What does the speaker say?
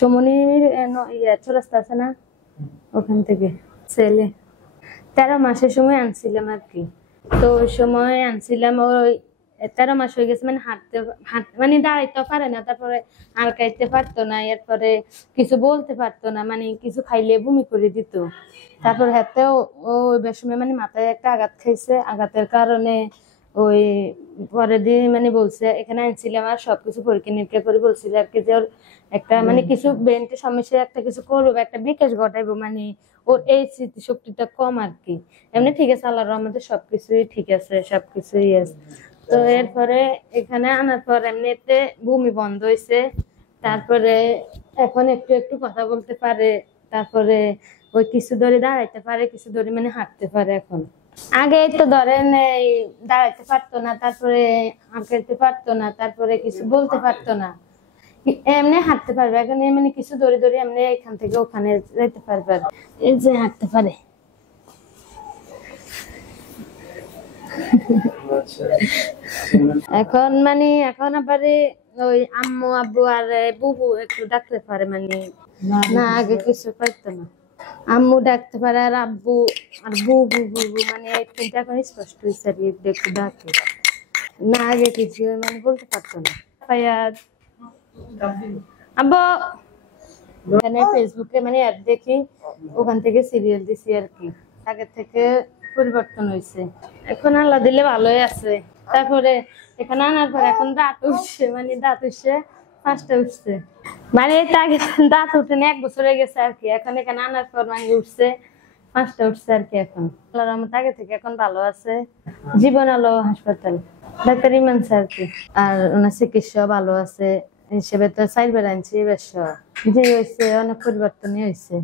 চমনির চৌরাস্তা আছে না, ওখান থেকে ছেলে 13 মাসের সময় আনছিলাম আর কি। তো ওই সময় আনছিলাম, ওই 13 মাস হয়ে গেছে, মানে মানে দাঁড়াইতে পারে না, তারপরে আলকাইতে পারতো না, এরপরে কিছু বলতে পারতো না, মানে কিছু খাইলে বমি করে দিত। তারপর হাতে ওই সময় মানে মাথায় একটা আঘাত খাইছে, আঘাতের কারণে ওই পরে দিয়ে মানে বলছে এখানে আনছিলাম আর সবকিছু পরীক্ষা নিরীক্ষা করে বলছিল আর কি যে ওর একটা মানে কিছু ব্রেনের সমস্যা, একটা কিছু করবো, একটা বিকাশ ঘটাইবো, মানে ওর এই স্মৃতি শক্তিটা কম আর কি। এমনি ঠিক আছে, আল্লাহর রহমতে সবকিছুই ঠিক আছে, সবকিছুই আছে। তো এরপরে এখানে আনার পর এমনিতে বমি বন্ধ হয়েছে, তারপরে এখন একটু একটু কথা বলতে পারে, তারপরে ওই কিছু ধরে দাঁড়াইতে পারে, কিছু ধরে মানে হাঁটতে পারে এখন। আগে তো ধরেন এই দাঁড়াইতে পারতো না, তারপরে হাঁটতে পারতো না, তারপরে কিছু বলতে পারতো না, এমনি হাঁটতে পারবে এখন, মানে কিছু ধরে ধরে এমনি এখান থেকে ওখানে যেতে পারবে, এই যে হাঁটতে পারে। এখন মানে এখন আবার ওই আম্মু আব্বু আর বুবু একটু ডাকতে পারে, মানে না আগে কিছু পারতো না। আম্মু ডাকতে পারে আর আব্বু আর বুবু বুবু, মানে তিনটা এখন স্পষ্ট হয়েছে আর একটু ডাকে, না আগে কিছু মানে বলতে পারতো না। আব্বু মানে ফেসবুকে মানে অ্যাড দেখি, ওখান থেকে সিরিয়াল দিছি আর কি, আগে থেকে পরিবর্তন হয়েছে, এখন আল্লাহ দিলে ভালোই আছে। তারপরে এখানে আনার পর এখন দাঁত উঠছে, মানে দাঁত উঠছে 5টা উঠছে, মানে এটা আগে দাঁত উঠে 1 বছর হয়ে গেছে আর কি, এখন এখানে আনার পর মানে উঠছে 5টা উঠছে আর কি। এখন আল্লাহর রহমতে আগে থেকে এখন ভালো আছে। জীবন আলো হাসপাতাল, ডাক্তার ইমান স্যার কি, আর ওনার চিকিৎসা ভালো আছে হিসেবে তো 4 বার আনছি, বেশ যে হয়েছে অনেক পরিবর্তনই হয়েছে।